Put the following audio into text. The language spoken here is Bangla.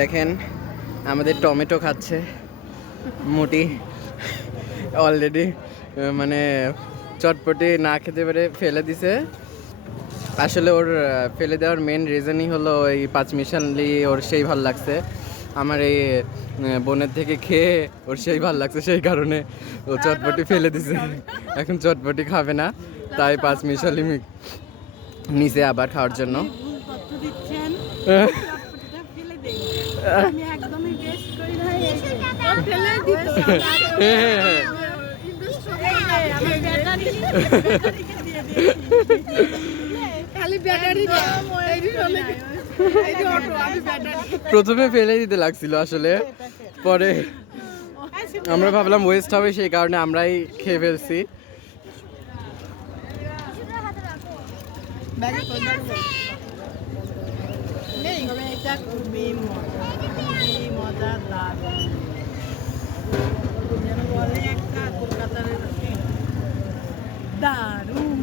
দেখেন আমাদের টমেটো খাচ্ছে মোটি অলরেডি, মানে চটপটি না খেতে পেরে ফেলে দিছে। আসলে ওর ফেলে দেওয়ার মেন রিজনই হলো এই পাঁচমিশালি ওর সেই ভাল লাগছে। আমার এই বোনের থেকে খেয়ে ওর সেই ভাল লাগছে, সেই কারণে ও চটপটি ফেলে দিছে। এখন চটপটি খাবে না, তাই পাঁচমিশালি নিচে আবার খাওয়ার জন্য। প্রথমে ফেলে দিতে লাগছিল আসলে, পরে আমরা ভাবলাম ওয়েস্ট হবে, সেই কারণে আমরাই খেয়ে ফেলছি। এটা খুবই মজার লাগে, যেন বলে একটা কলকাতার দারুণ।